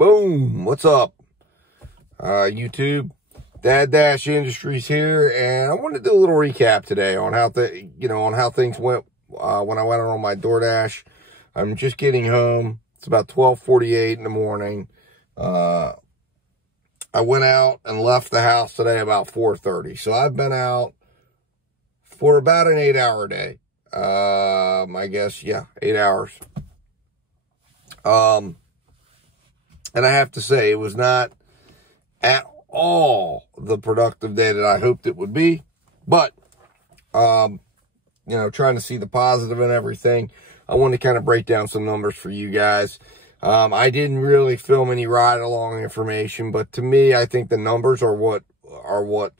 Boom! What's up, YouTube? Dad Dash Industries here, and I wanted to do a little recap today on how things went when I went on my DoorDash. I'm just getting home. It's about 12:48 in the morning. I went out and left the house today about 4:30. So I've been out for about an 8-hour day. I guess, yeah, 8 hours. And I have to say, it was not at all the productive day that I hoped it would be. But, trying to see the positive and everything, I want to kind of break down some numbers for you guys. I didn't really film any ride-along information, but to me, I think the numbers are what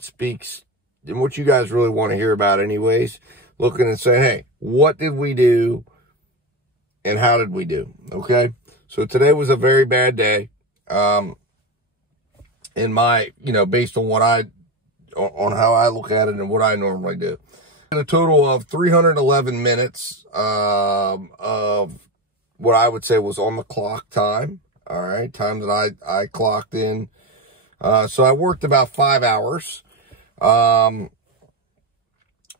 speaks and what you guys really want to hear about anyways. Looking and saying, hey, what did we do and how did we do? Okay? So today was a very bad day. In my, based on on how I look at it and what I normally do. A total of 311 minutes of what I would say was on the clock time. All right, time that I clocked in. So I worked about 5 hours.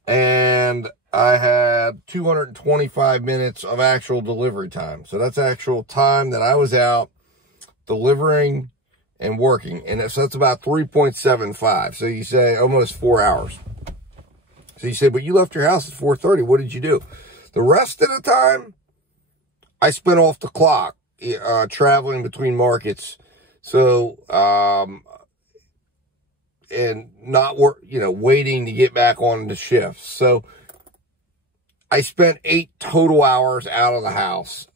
And I had 225 minutes of actual delivery time. So that's actual time that I was out delivering and working. And so that's about 3.75. So you say almost 4 hours. So you say, but you left your house at 4:30. What did you do? The rest of the time, I spent off the clock, traveling between markets. So, and not waiting to get back on the shift. So I spent 8 total hours out of the house,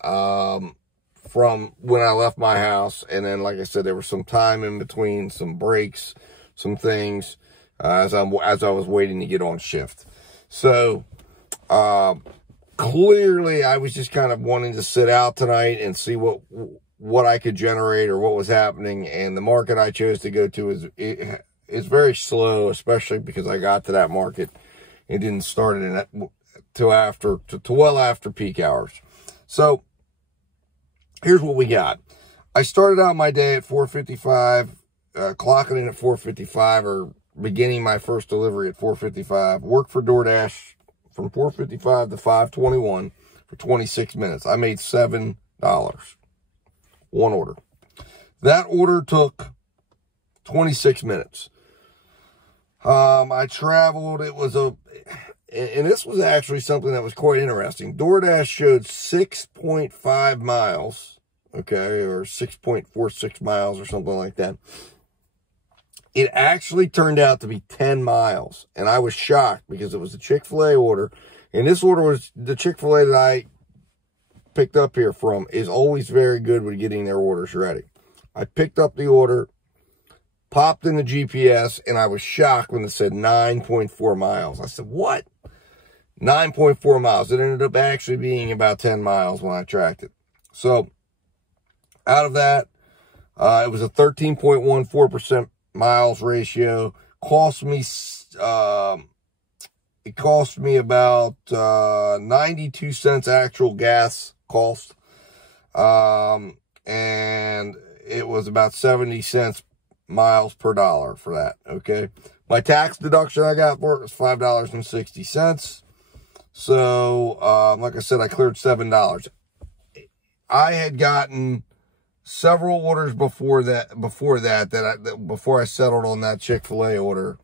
from when I left my house. And then, like I said, there was some time in between, some breaks, some things, as I was waiting to get on shift. So, clearly I was just kind of wanting to sit out tonight and see what I could generate or what was happening. And the market I chose to go to is very slow, especially because I got to that market and didn't start it till well after peak hours. So here's what we got. I started out my day at 4:55, clocking in at 4:55, or beginning my first delivery at 4:55. Worked for DoorDash from 4:55 to 5:21 for 26 minutes. I made $7. One order. That order took 26 minutes. I traveled. And this was actually something that was quite interesting. DoorDash showed 6.5 miles, okay, or 6.46 miles or something like that. It actually turned out to be 10 miles, and I was shocked because it was a Chick-fil-A order, and this order was the Chick-fil-A that I picked up here from is always very good with getting their orders ready. I picked up the order, popped in the GPS, and I was shocked when it said 9.4 miles. I said, what? 9.4 miles. It ended up actually being about 10 miles when I tracked it. So, out of that, it was a 13.14% miles ratio. It cost me about 92 cents actual gas cost. And it was about 70 cents miles per dollar for that, okay? My tax deduction I got for it was $5.60. So, like I said, I cleared $7. I had gotten several orders before I settled on that Chick-fil-A order,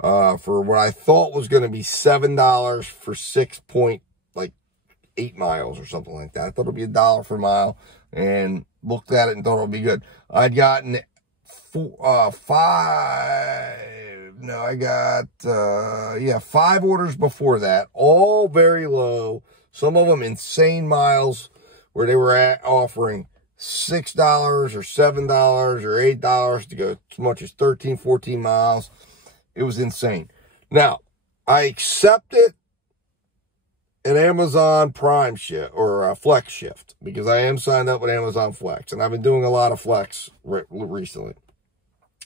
for what I thought was going to be $7 for 6.8 miles or something like that. I thought it would be $1 per mile, and looked at it and thought it would be good. I'd gotten 5 orders before that, all very low. Some of them insane miles where they were offering $6 or $7 or $8 to go as much as 13, 14 miles. It was insane. Now, I accepted an Amazon Prime shift or a Flex shift because I am signed up with Amazon Flex, and I've been doing a lot of Flex recently.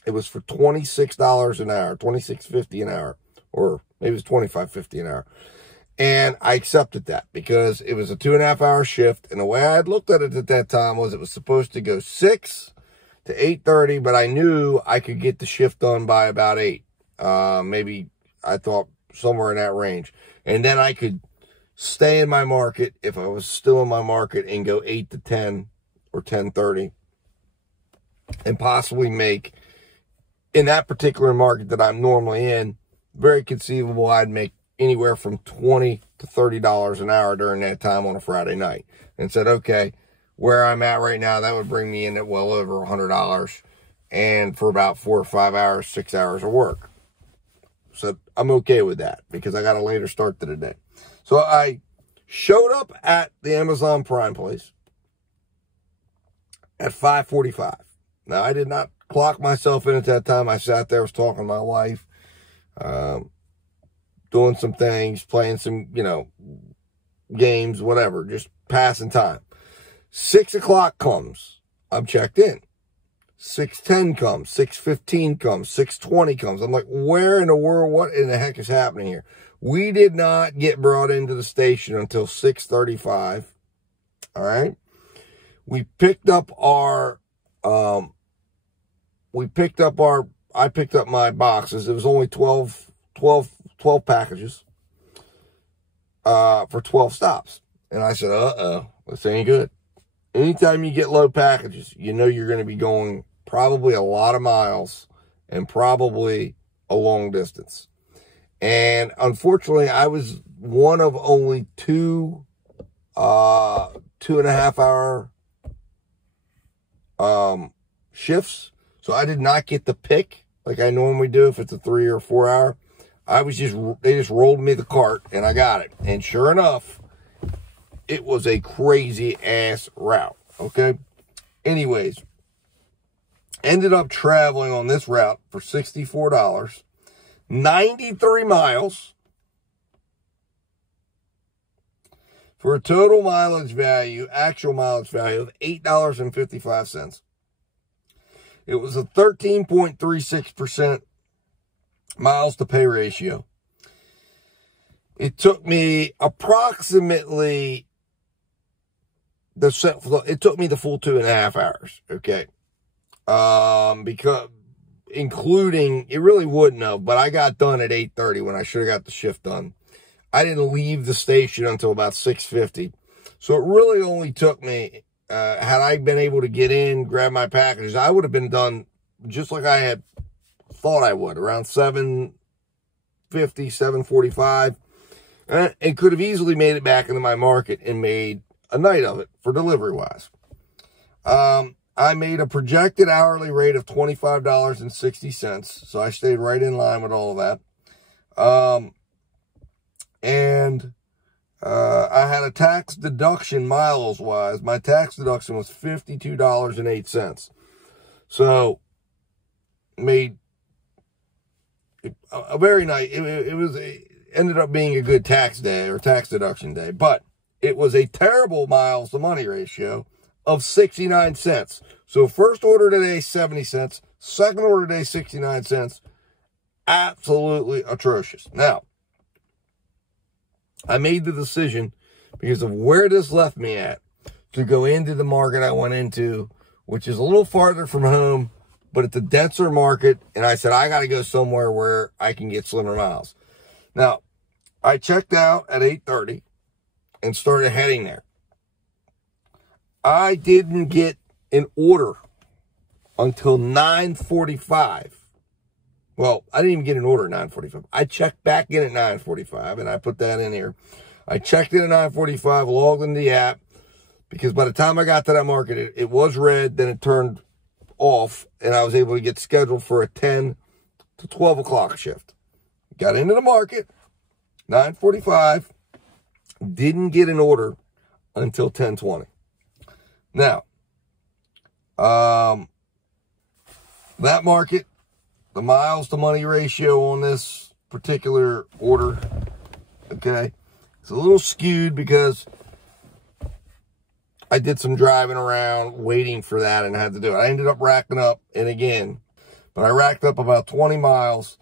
It was for $26 an hour, $26.50 an hour, or maybe it was $25.50 an hour. And I accepted that because it was a 2.5-hour shift. And the way I had looked at it at that time was it was supposed to go 6 to 8:30, but I knew I could get the shift done by about 8. Maybe I thought somewhere in that range. And then I could stay in my market if I was still in my market and go 8 to 10 or 10:30 and possibly make, in that particular market that I'm normally in, very conceivable I'd make anywhere from $20 to $30 an hour during that time on a Friday night. And said, okay, where I'm at right now, that would bring me in at well over $100 and for about 4 or 5 hours, 6 hours of work. So I'm okay with that because I got a later start to the day. So I showed up at the Amazon Prime place at 5:45. Now, I did not clock myself in at that time. I sat there, was talking to my wife, doing some things, playing some, games, whatever, just passing time. 6 o'clock comes. I'm checked in. 6:10 comes. 6:15 comes. 6:20 comes. I'm like, where in the world, what in the heck is happening here? We did not get brought into the station until 6:35. All right. I picked up my boxes. It was only 12 packages, for 12 stops. And I said, this ain't good. Anytime you get low packages, you know you're going to be going probably a lot of miles and probably a long distance. And unfortunately, I was one of only 2.5 hour shifts. So I did not get the pick like I normally do if it's a 3 or 4 hour. They just rolled me the cart and I got it. And sure enough, it was a crazy ass route. Okay. Anyways, ended up traveling on this route for $64, 93 miles for a total mileage value, actual mileage value of $8.55. It was a 13.36% miles to pay ratio. It took me approximately the full 2.5 hours. Okay. Because including, it really wouldn't have, but I got done at 8:30 when I should have got the shift done. I didn't leave the station until about 6:50. So it really only took me, had I been able to get in, grab my packages, I would have been done just like I had thought I would, around 7:50, 7:45, and could have easily made it back into my market and made a night of it for delivery wise. I made a projected hourly rate of $25.60. So I stayed right in line with all of that. I had a tax deduction miles wise. My tax deduction was $52.08. So made a very nice, it ended up being a good tax day or tax deduction day, but it was a terrible miles to money ratio of 69 cents. So first order today, 70 cents. Second order today, 69 cents. Absolutely atrocious. Now, I made the decision because of where this left me at to go into the market I went into, which is a little farther from home, but it's a denser market. And I said, I got to go somewhere where I can get slimmer miles. Now, I checked out at 8:30 and started heading there. I didn't get an order until 9:45. Well, I didn't even get an order at 9:45. I checked back in at 9:45, and I put that in here. I checked in at 9:45, logged into the app, because by the time I got to that market, it was red, then it turned off, and I was able to get scheduled for a 10 to 12 o'clock shift. Got into the market, 9:45, didn't get an order until 10:20. Now, that market, the miles to money ratio on this particular order, okay, it's a little skewed because I did some driving around waiting for that and had to do it. I ended up racking up, and again, but I racked up about 20 miles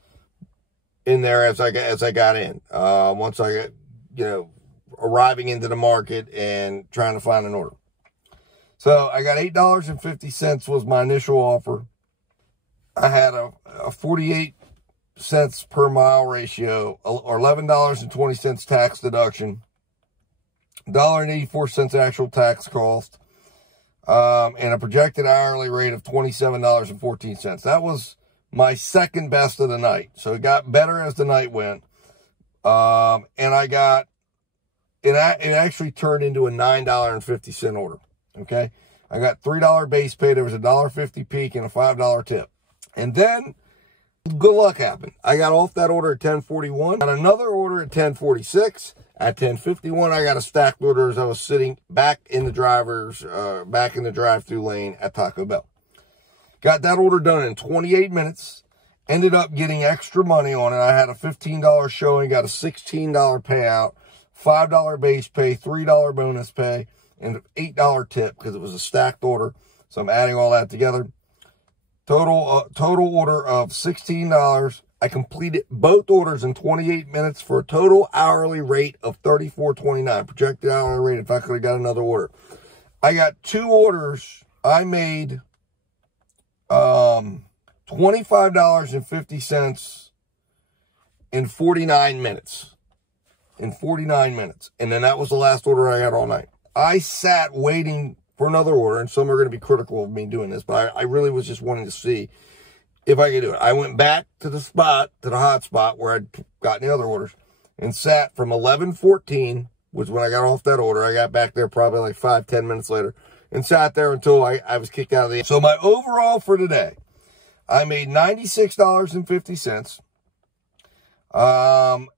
in there as I got in. Once I got, arriving into the market and trying to find an order. So I got $8.50 was my initial offer. I had a 48 cents per mile ratio, or $11.20 tax deduction, $1.84 actual tax cost, and a projected hourly rate of $27.14. That was my second best of the night. So it got better as the night went. And I got, it actually turned into a $9.50 order. Okay. I got $3 base pay. There was a $1.50 peak and a $5 tip. And then good luck happened. I got off that order at 10:41. Got another order at 10:46. At 10:51, I got a stacked order as I was sitting back in the drive-through lane at Taco Bell. Got that order done in 28 minutes. Ended up getting extra money on it. I had a $15 showing, got a $16 payout, $5 base pay, $3 bonus pay, and an $8 tip because it was a stacked order. So I'm adding all that together. Total order of $16. I completed both orders in 28 minutes for a total hourly rate of $34.29. Projected hourly rate if I could have got another order. I got 2 orders. I made $25.50 in 49 minutes. In 49 minutes. And then that was the last order I got all night. I sat waiting for another order, and some are going to be critical of me doing this, but I really was just wanting to see if I could do it. I went back to the spot, to the hot spot where I'd gotten the other orders, and sat from 11:14, was when I got off that order. I got back there probably like 5-10 minutes later, and sat there until I was kicked out of the... So my overall for today, I made $96.50.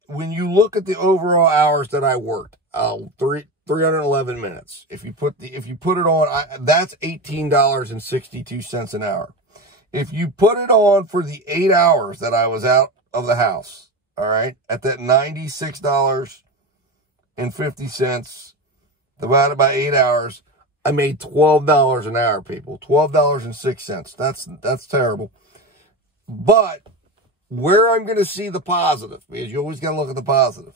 When you look at the overall hours that I worked, 311 minutes. If you put it on, that's $18.62 an hour. If you put it on for the 8 hours that I was out of the house, all right, at that $96.50 divided by 8 hours, I made $12 an hour, people. $12.06. That's terrible. But where I'm going to see the positive, because you always got to look at the positive,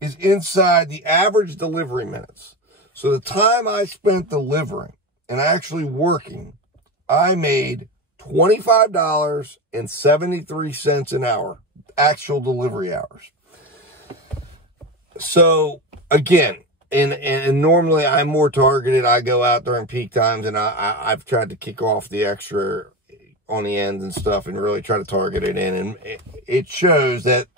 is inside the average delivery minutes. So the time I spent delivering and actually working, I made $25.73 an hour, actual delivery hours. So again, and normally I'm more targeted. I go out during peak times, and I've tried to kick off the extra on the ends and stuff and really try to target it in. And it shows that,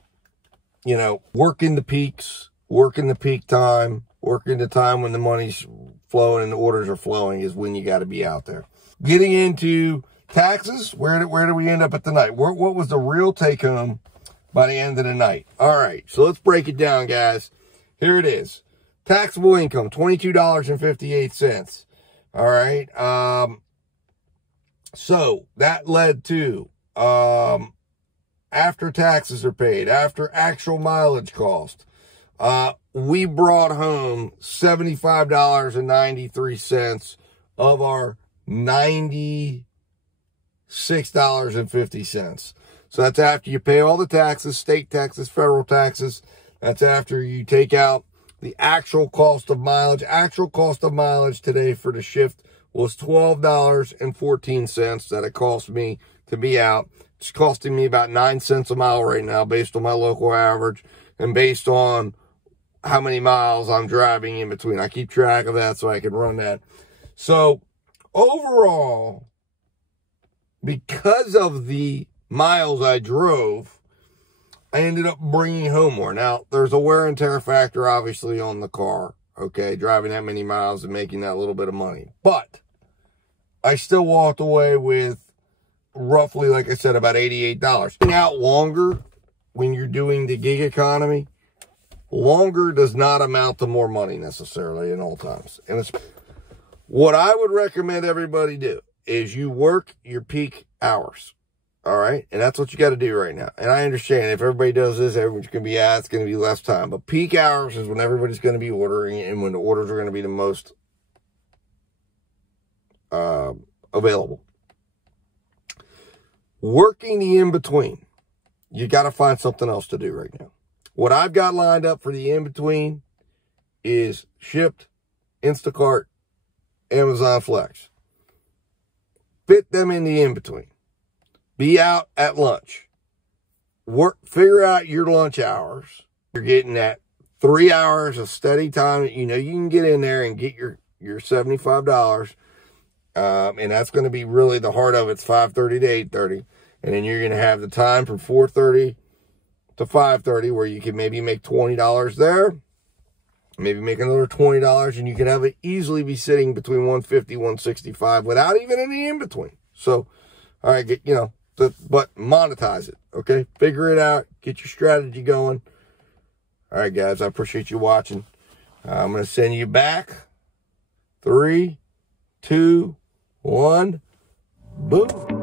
you know, working the peaks, working the peak time, working the time when the money's flowing and the orders are flowing is when you got to be out there. Getting into taxes, where do we end up at the night? What was the real take home by the end of the night? All right, so let's break it down, guys. Here it is. Taxable income, $22.58. All right. So that led to, after taxes are paid, after actual mileage cost, we brought home $75.93 of our $96.50. So that's after you pay all the taxes, state taxes, federal taxes. That's after you take out the actual cost of mileage. Actual cost of mileage today for the shift was $12.14 that it cost me to be out. It's costing me about 9 cents a mile right now based on my local average and based on how many miles I'm driving in between. I keep track of that so I can run that. So overall, because of the miles I drove, I ended up bringing home more. Now, there's a wear and tear factor, obviously, on the car, okay, driving that many miles and making that little bit of money. But I still walked away with roughly, like I said, about $88. Being out longer when you're doing the gig economy, longer does not amount to more money necessarily in all times. And it's what I would recommend everybody do is you work your peak hours. All right. And that's what you got to do right now. And I understand if everybody does this, everyone's going to be it's going to be less time. But peak hours is when everybody's going to be ordering and when the orders are going to be the most available. Working the in-between, you got to find something else to do right now. What I've got lined up for the in-between is Shipt, Instacart, Amazon Flex. Fit them in the in-between. Be out at lunch. Figure out your lunch hours. You're getting that 3 hours of steady time. You know, you can get in there and get your $75. And that's going to be really the heart of it's 5:30 to 8:30. And then you're going to have the time from 4:30 to 5:30 where you can maybe make $20 there. Maybe make another $20, and you can have it easily be sitting between $150, $165 without even any in between. So, all right, but monetize it, okay? Figure it out. Get your strategy going. All right, guys, I appreciate you watching. I'm going to send you back. 3, 2, 1, boom.